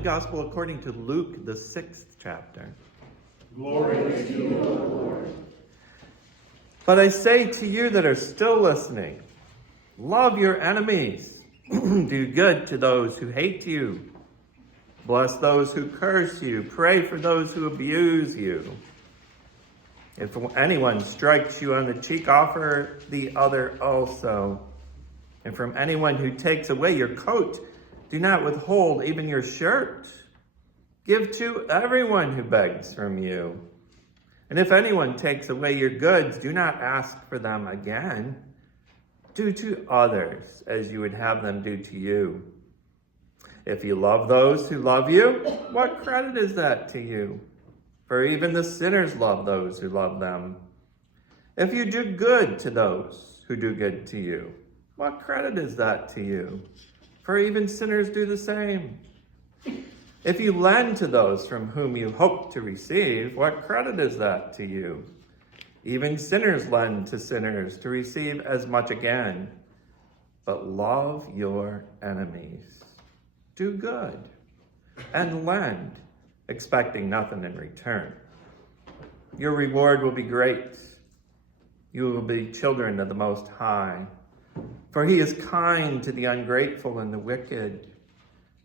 Holy Gospel according to Luke, the 6th chapter. Glory to you, O Lord. But I say to you that are still listening, love your enemies. Do good to those who hate you. Bless those who curse you. Pray for those who abuse you. If anyone strikes you on the cheek, offer the other also. And from anyone who takes away your coat, do not withhold even your shirt. Give to everyone who begs from you. And if anyone takes away your goods, do not ask for them again. Do to others as you would have them do to you. If you love those who love you, what credit is that to you? For even the sinners love those who love them. If you do good to those who do good to you, what credit is that to you? For even sinners do the same. If you lend to those from whom you hope to receive, what credit is that to you? Even sinners lend to sinners to receive as much again. But love your enemies. Do good and lend, expecting nothing in return. Your reward will be great. You will be children of the Most High. For he is kind to the ungrateful and the wicked.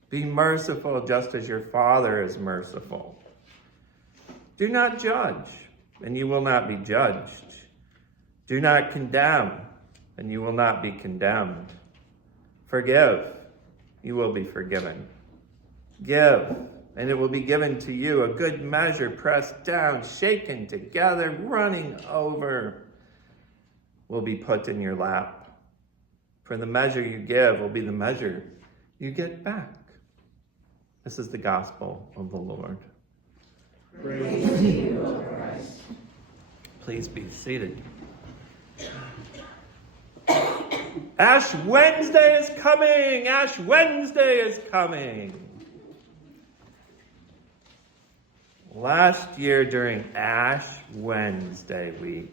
Be merciful just as your Father is merciful. Do not judge, and you will not be judged. Do not condemn, and you will not be condemned. Forgive, you will be forgiven. Give, and it will be given to you, a good measure, pressed down, shaken together, running over, will be put in your lap. For the measure you give will be the measure you get back. This is the gospel of the Lord. Praise to you, O Christ. Please be seated. Ash Wednesday is coming! Ash Wednesday is coming! Last year during Ash Wednesday week,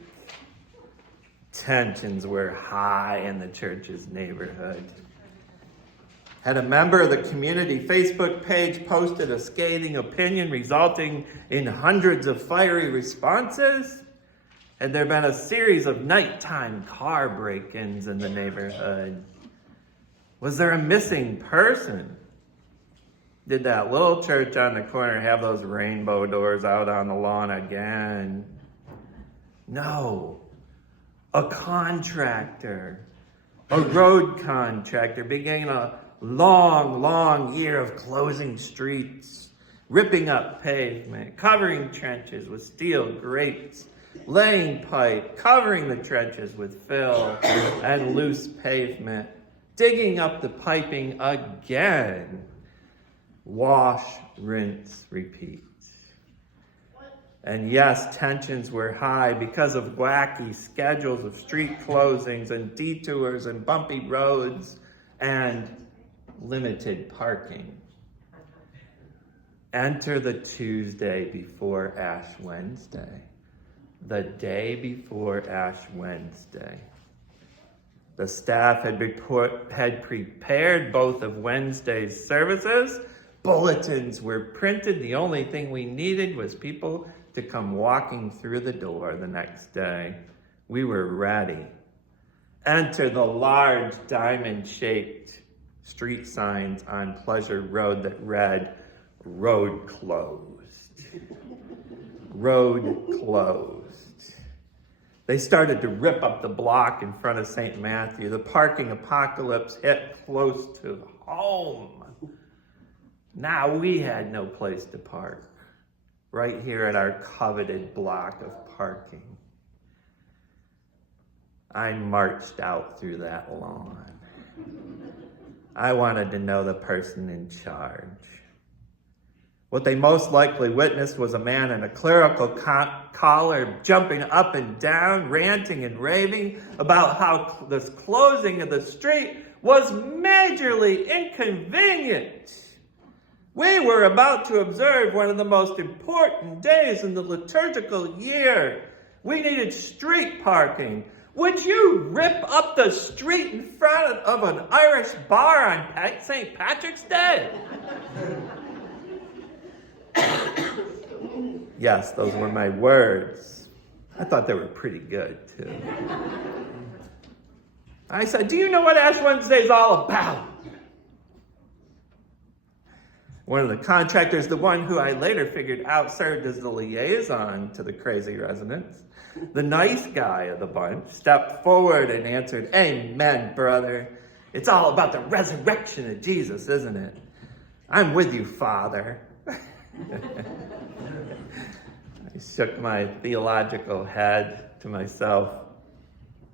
tensions were high in the church's neighborhood. Had a member of the community Facebook page posted a scathing opinion resulting in hundreds of fiery responses? Had there been a series of nighttime car break-ins in the neighborhood? Was there a missing person? Did that little church on the corner have those rainbow doors out on the lawn again? No. A contractor, a road contractor, began a long year of closing streets, ripping up pavement, covering trenches with steel grates, laying pipe, covering the trenches with fill and loose pavement, digging up the piping again. Wash, rinse, repeat. And yes, tensions were high because of wacky schedules of street closings and detours and bumpy roads and limited parking. Enter the Tuesday before Ash Wednesday, the day before Ash Wednesday. The staff had prepared both of Wednesday's services. Bulletins were printed. The only thing we needed was people to come walking through the door the next day. We were ready. Enter the large diamond-shaped street signs on Pleasure Road that read, "Road closed." Road closed. They started to rip up the block in front of St. Matthew. The parking apocalypse hit close to home. Now we had no place to park. Right here at our coveted block of parking. I marched out through that lawn. I wanted to know the person in charge. What they most likely witnessed was a man in a clerical collar jumping up and down, ranting and raving about how this closing of the street was majorly inconvenient. We were about to observe one of the most important days in the liturgical year. We needed street parking. Would you rip up the street in front of an Irish bar on St. Patrick's Day? Yes, those were my words. I thought they were pretty good, too. I said, do you know what Ash Wednesday is all about? One of the contractors, the one who I later figured out served as the liaison to the crazy residents, the nice guy of the bunch, stepped forward and answered, "Amen, brother. It's all about the resurrection of Jesus, isn't it? I'm with you, Father." I shook my theological head to myself,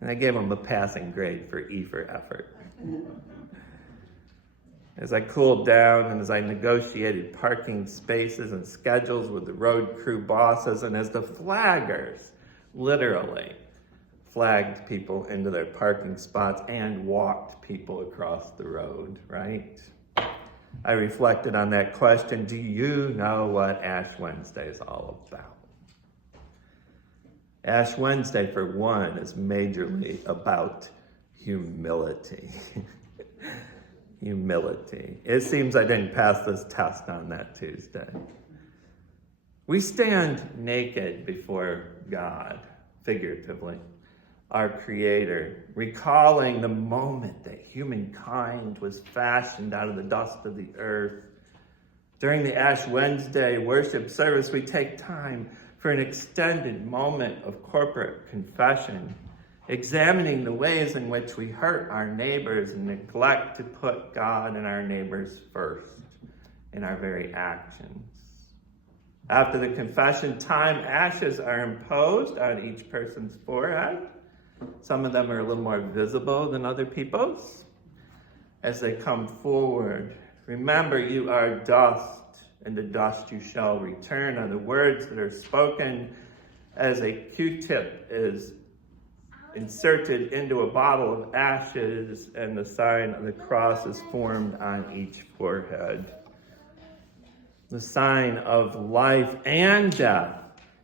and I gave him a passing grade for E for effort. As I cooled down and as I negotiated parking spaces and schedules with the road crew bosses, and as the flaggers literally flagged people into their parking spots and walked people across the road, right? I reflected on that question, do you know what Ash Wednesday is all about? Ash Wednesday, for one, is majorly about humility. Humility. It seems I didn't pass this test on that Tuesday. We stand naked before God, figuratively, our Creator, recalling the moment that humankind was fashioned out of the dust of the earth. During the Ash Wednesday worship service, we take time for an extended moment of corporate confession, examining the ways in which we hurt our neighbors and neglect to put God and our neighbors first in our very actions. After the confession time, ashes are imposed on each person's forehead. Some of them are a little more visible than other people's. As they come forward, remember you are dust, and to dust you shall return, are the words that are spoken as a Q-tip is inserted into a bottle of ashes and the sign of the cross is formed on each forehead. The sign of life and death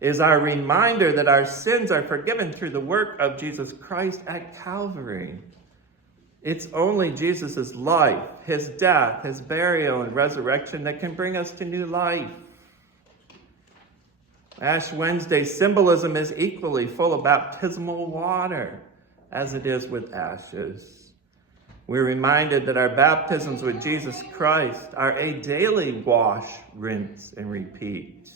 is our reminder that our sins are forgiven through the work of Jesus Christ at Calvary. It's only Jesus' life, his death, his burial, and resurrection that can bring us to new life. Ash Wednesday symbolism is equally full of baptismal water, as it is with ashes. We're reminded that our baptisms with Jesus Christ are a daily wash, rinse, and repeat.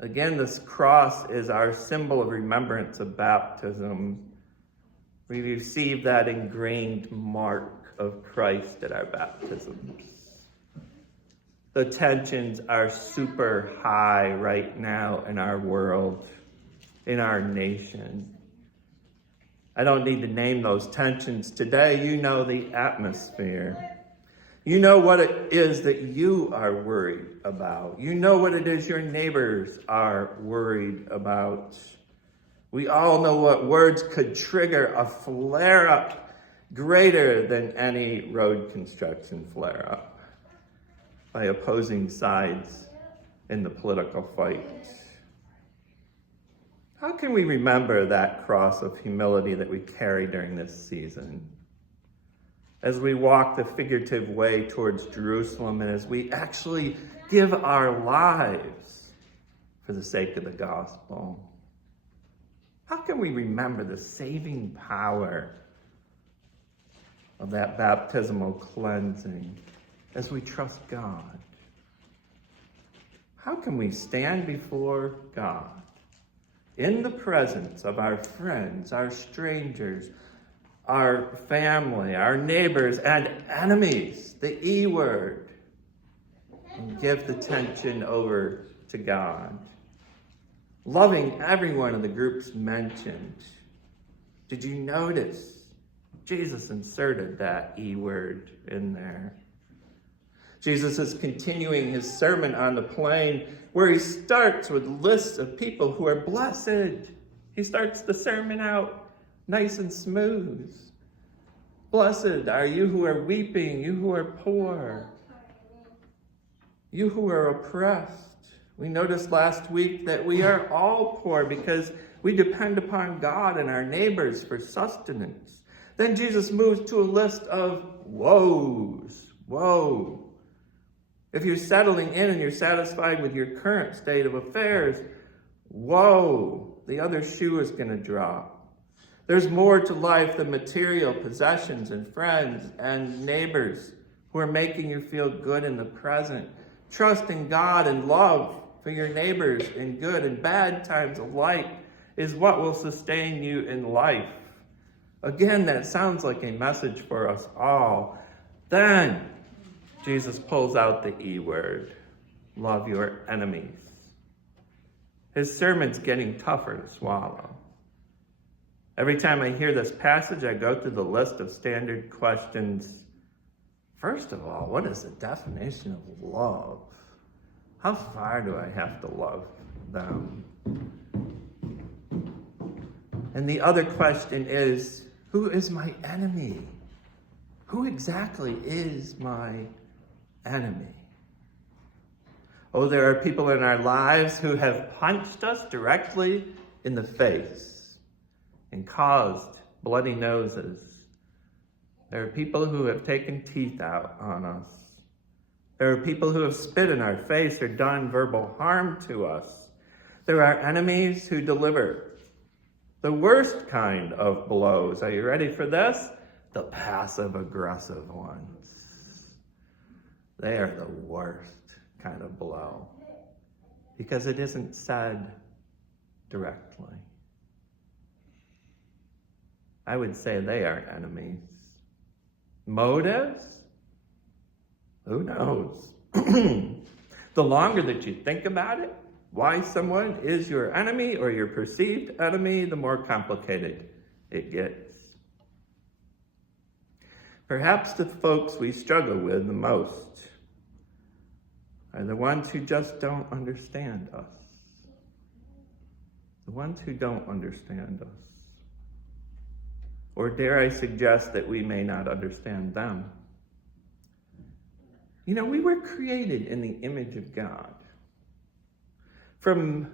Again, this cross is our symbol of remembrance of baptism. We receive that ingrained mark of Christ at our baptisms. The tensions are super high right now in our world, in our nation. I don't need to name those tensions today. You know the atmosphere. You know what it is that you are worried about. You know what it is your neighbors are worried about. We all know what words could trigger a flare-up greater than any road construction flare-up by opposing sides in the political fight. How can we remember that cross of humility that we carry during this season? As we walk the figurative way towards Jerusalem and as we actually give our lives for the sake of the gospel. How can we remember the saving power of that baptismal cleansing as we trust God? How can we stand before God in the presence of our friends, our strangers, our family, our neighbors, and enemies, the E word, and give the tension over to God? Loving every one of the groups mentioned. Did you notice Jesus inserted that E word in there? Jesus is continuing his sermon on the plain where he starts with lists of people who are blessed. He starts the sermon out nice and smooth. Blessed are you who are weeping, you who are poor, you who are oppressed. We noticed last week that we are all poor because we depend upon God and our neighbors for sustenance. Then Jesus moves to a list of woes. Woe. If you're settling in and you're satisfied with your current state of affairs, whoa, the other shoe is going to drop. There's more to life than material possessions and friends and neighbors who are making you feel good in the present. Trust in God and love for your neighbors in good and bad times alike is what will sustain you in life. Again, that sounds like a message for us all. Then Jesus pulls out the E word, love your enemies. His sermon's getting tougher to swallow. Every time I hear this passage, I go through the list of standard questions. First of all, what is the definition of love? How far do I have to love them? And the other question is, who is my enemy? Who exactly is my enemy? Oh, there are people in our lives who have punched us directly in the face and caused bloody noses. There are people who have taken teeth out on us. There are people who have spit in our face or done verbal harm to us. There are enemies who deliver the worst kind of blows. Are you ready for this? The passive-aggressive ones. They are the worst kind of blow because it isn't said directly. I would say they are enemies. Motives? Who knows? The longer that you think about it, why someone is your enemy or your perceived enemy, the more complicated it gets. Perhaps the folks we struggle with the most are the ones who just don't understand us. The ones who don't understand us. Or dare I suggest that we may not understand them. You know, we were created in the image of God. From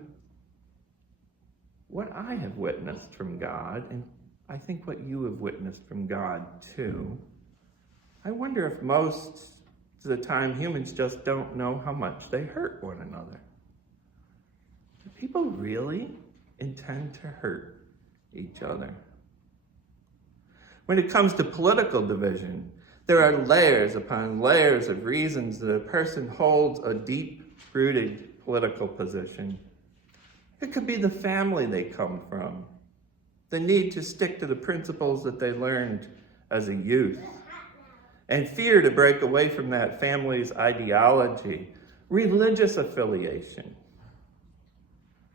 what I have witnessed from God, and I think what you have witnessed from God too, I wonder if most of the time humans just don't know how much they hurt one another. Do people really intend to hurt each other? When it comes to political division, there are layers upon layers of reasons that a person holds a deep-rooted political position. It could be the family they come from, the need to stick to the principles that they learned as a youth, and fear to break away from that family's ideology, religious affiliation,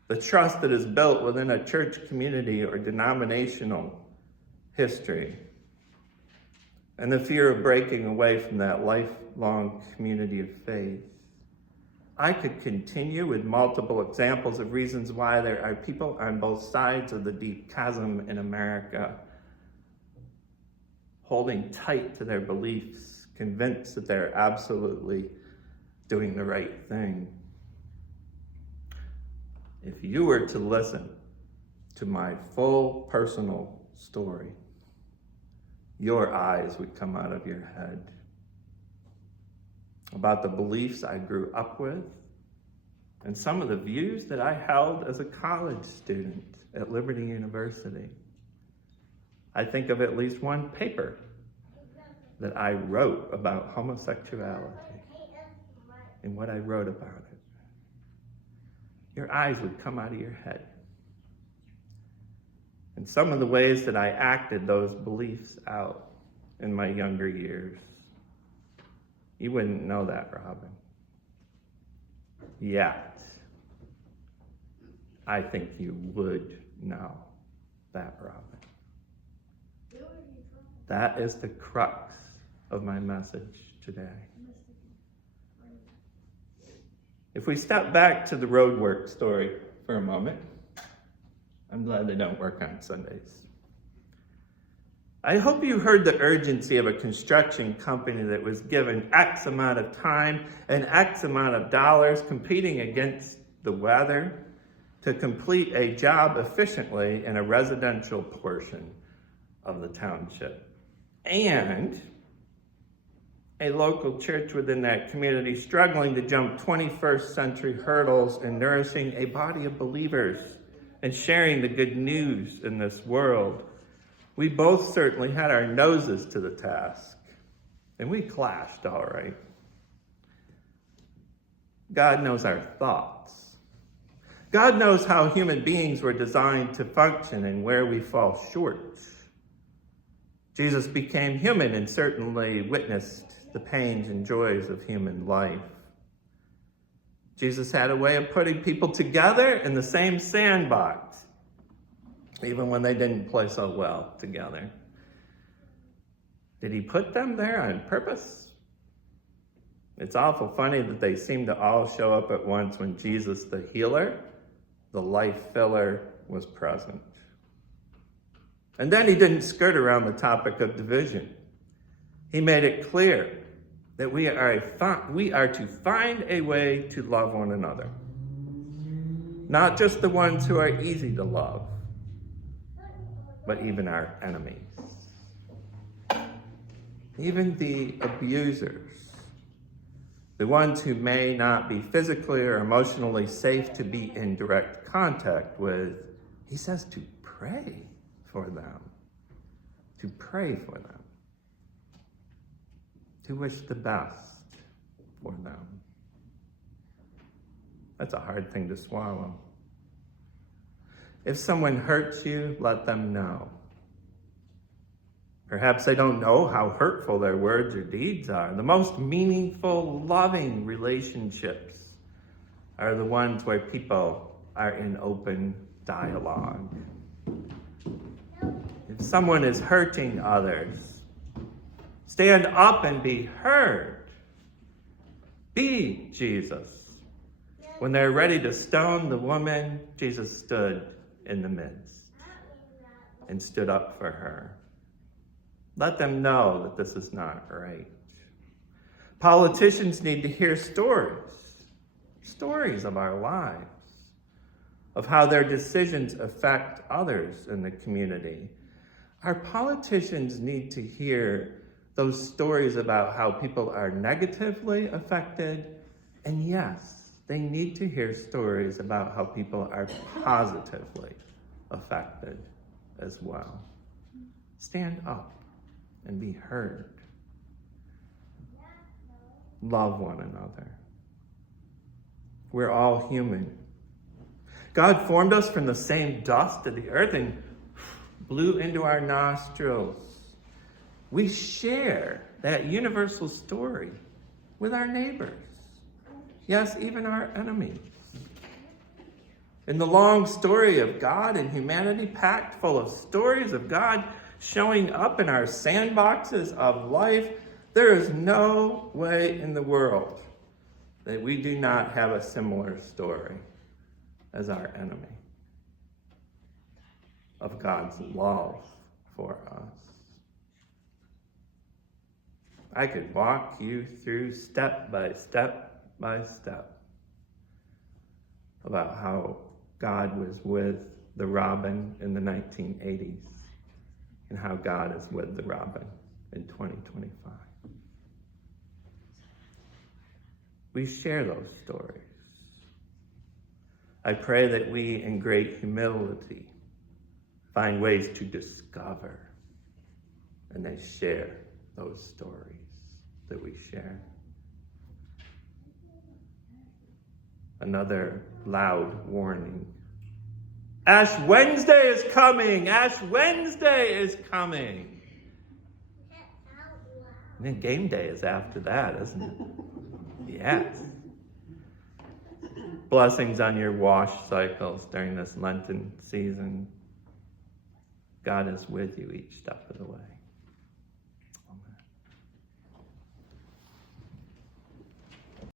the trust that is built within a church community or denominational history, and the fear of breaking away from that lifelong community of faith. I could continue with multiple examples of reasons why there are people on both sides of the deep chasm in America, holding tight to their beliefs, convinced that they're absolutely doing the right thing. If you were to listen to my full personal story, your eyes would come out of your head about the beliefs I grew up with and some of the views that I held as a college student at Liberty University. I think of at least one paper that I wrote about homosexuality and what I wrote about it. Your eyes would come out of your head. And some of the ways that I acted those beliefs out in my younger years. You wouldn't know that, Robin. Yet, I think you would know that, Robin. That is the crux of my message today. If we step back to the roadwork story for a moment, I'm glad they don't work on Sundays. I hope you heard the urgency of a construction company that was given X amount of time and X amount of dollars competing against the weather to complete a job efficiently in a residential portion of the township. And a local church within that community struggling to jump 21st century hurdles and nourishing a body of believers and sharing the good news in this world. We both certainly had our noses to the task, and we clashed all right. God knows our thoughts. God knows how human beings were designed to function and where we fall short. Jesus became human and certainly witnessed the pains and joys of human life. Jesus had a way of putting people together in the same sandbox, even when they didn't play so well together. Did he put them there on purpose? It's awful funny that they seem to all show up at once when Jesus, the healer, the life filler, was present. And then he didn't skirt around the topic of division. He made it clear that we are to find a way to love one another. Not just the ones who are easy to love, but even our enemies. Even the abusers. The ones who may not be physically or emotionally safe to be in direct contact with. He says to pray for them. To pray for them. To wish the best for them. That's a hard thing to swallow. If someone hurts you, let them know. Perhaps they don't know how hurtful their words or deeds are. The most meaningful, loving relationships are the ones where people are in open dialogue. If someone is hurting others, stand up and be heard. Be Jesus. When they're ready to stone the woman, Jesus stood in the midst and stood up for her. Let them know that this is not right. Politicians need to hear stories of our lives, of how their decisions affect others in the community. Our politicians need to hear those stories about how people are negatively affected, and yes, they need to hear stories about how people are positively affected as well. Stand up and be heard. Love one another. We're all human. God formed us from the same dust of the earth and blew into our nostrils. We share that universal story with our neighbors. Yes, even our enemies. In the long story of God and humanity, packed full of stories of God showing up in our sandboxes of life, there is no way in the world that we do not have a similar story as our enemy of God's love for us. I could walk you through step by step by step about how God was with the robin in the 1980s and how God is with the robin in 2025. We share those stories. I pray that we, in great humility, find ways to discover and then share those stories that we share. Another loud warning. Ash Wednesday is coming! Ash Wednesday is coming! And then game day is after that, isn't it? Yes. Blessings on your wash cycles during this Lenten season. God is with you each step of the way.